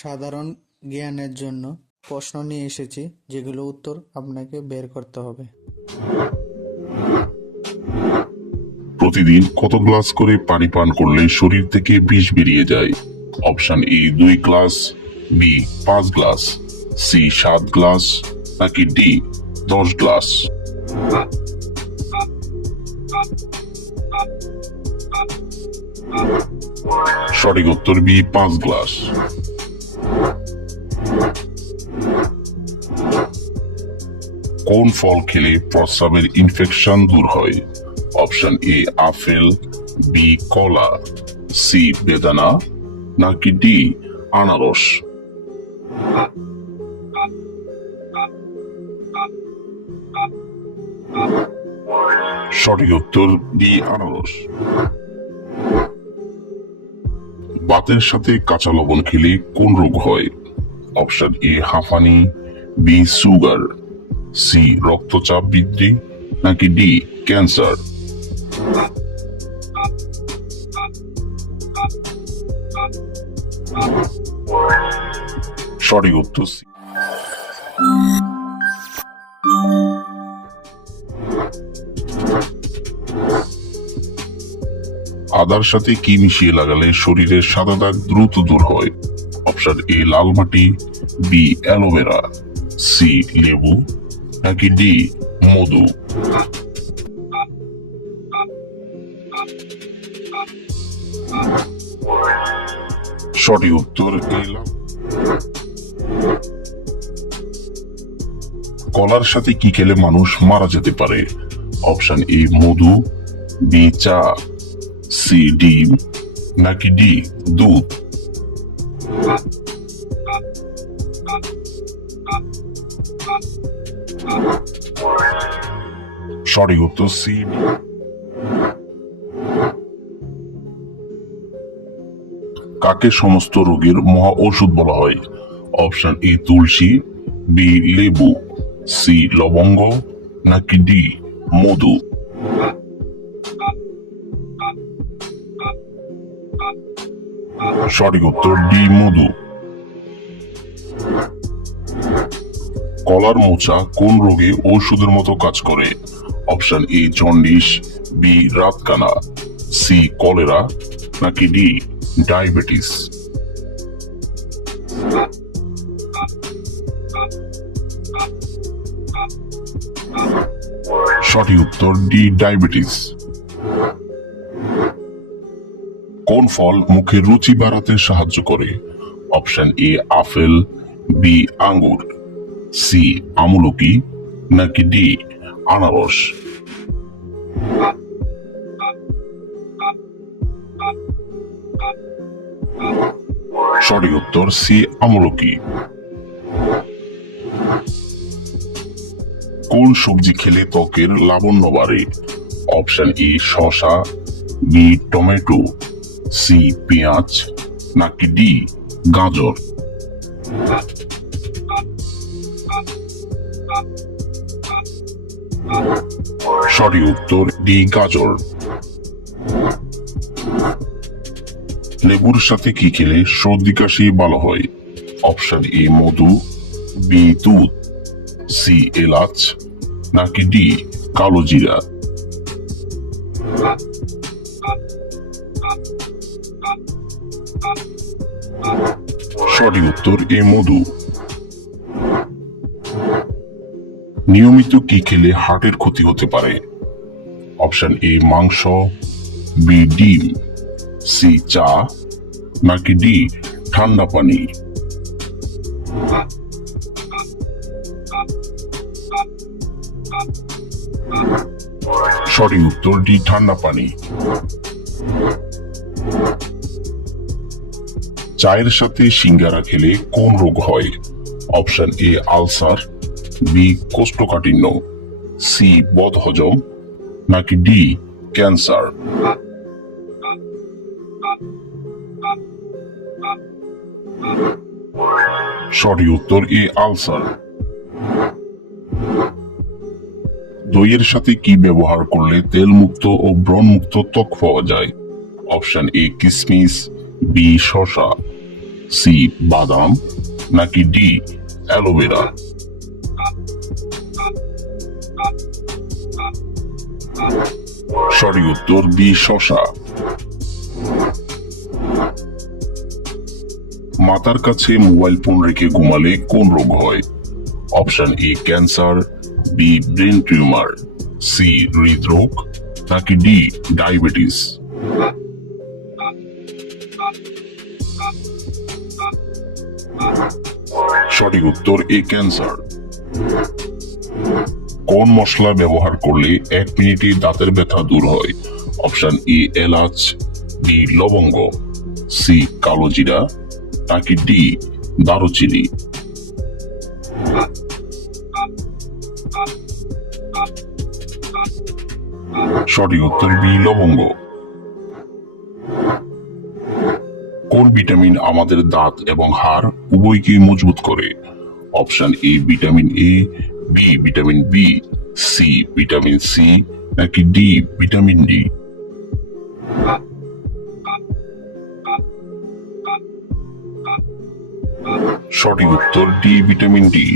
সাধারণ জ্ঞানের জন্য প্রশ্ন নিয়ে এসেছি, যেগুলো উত্তর আপনাকে বের করতে হবে। প্রতিদিন কত গ্লাস করে পানি পান করলে শরীর থেকে বিষ বেরিয়ে যায়? Option A 2 glass, B 5 glass, C 7 glass, নাকি ডি 10 গ্লাস? সঠিক উত্তর বি 5 গ্লাস। কোন ফল খেলে প্রস্রাবের ইনফেকশন দূর হয়? অপশন এ আপেল, বি কলা, সি বেদানা, নাকি ডি আনারস? সঠিক উত্তর ডি আনারস। ভাতের সাথে কাঁচা লবণ খেলে কোন রোগ হয়? অপশন এ হাঁফানি, বি সুগার, সি রক্তচাপ বৃদ্ধি, নাকি ডি ক্যান্সার? সঠিক উত্তর সি। আদার সাথে কি মিশিয়ে লাগালে শরীরের সাদা দাগ দ্রুত দূর হয়? অপশন এ লাল মাটি, বি অ্যালোভেরা, সি লেবু, নাকি ডি মধু? সঠিক উত্তর এ কলার সাথে কি খেলে মানুষ মারা যেতে পারে? অপশন এ মধু, বি চা, সি ডিম, নাকি ডি দুধ? সঠিক উত্তর সি ডিম। কাকে সমস্ত রোগের মহা ঔষধ বলা হয়? অপশন এ তুলসী, বি লেবু, সি লবঙ্গ, নাকি ডি মধু? সঠিক উত্তর ডি মধু। কলার মোচা কোন রোগে ঔষধের মতো কাজ করে? অপশন এ জন্ডিস, বি রাতকানা, সি কলেরা, নাকি ডি ডায়াবেটিস? সঠিক উত্তর ডি ডায়াবেটিস। কোন ফল মুখের রুচি বাড়াতে সাহায্য করে? অপশন এ আপেল, বি আঙ্গুর, সি আমলকি, নাকি ডি আনারস? সঠিক উত্তর সি আমলকি। কোন সবজি খেলে ত্বকের লাবণ্য বাড়ে? অপশন এ শসা, বি টমেটো, সি পেঁয়াজ, নাকি ডি গাজর? সঠিক উত্তর ডি গাজর। লেবুর সাথে কি খেলে সর্দি কাশি ভালো হয়? অপশন এ মধু, বি দুধ, সি এলাচ, নাকি ডি কালো জিরা? সঠিক উত্তর এ মধু। নিয়মিত কি খেলে হার্টের ক্ষতি হতে পারে? অপশন এ মাংস, বি ডিম, সি চা, নাকি ডি ঠান্ডা পানি? সঠিক উত্তর ডি ঠান্ডা পানি। চায়ের সাথে সিঙ্গারা খেলে কোন রোগ হয়? অপশন এ আলসার, বি কোষ্ঠকাঠিন্য, সি বদহজম, নাকি ডি ক্যান্সার? সঠিক উত্তর এ আলসার। দইয়ের সাথে কি ব্যবহার করলে তেল মুক্ত ও ব্রণ মুক্ত ত্বক পাওয়া যায়? অপশন এ কিসমিস, বি শসা, সি বাদাম নাকি ডি অ্যালোভেরা? সঠিক উত্তর বি শসা। মাথার কাছে মোবাইল ফোন রেখে ঘুমালে কোন রোগ হয়? Option A cancer, B brain tumour, C হৃদরোগ নাকি ডি ডায়াবেটিস? সঠিক উত্তর এ ক্যান্সার। কোন মশলা ব্যবহার করলে 1 মিনিটে দাঁতের ব্যথা দূর হয়? অপশন এ এলাচ, বি লবঙ্গ, সি কালো জিরা নাকি ডি দারুচিনি? সঠিক উত্তর বি লবঙ্গ। কোন ভিটামিন আমাদের দাঁত এবং হাড় উভয়কেই মজবুত করে? Option A vitamin A, B vitamin B, C vitamin C নাকি ডি ভিটামিন ডি? সঠিক উত্তর ডি ভিটামিন ডি।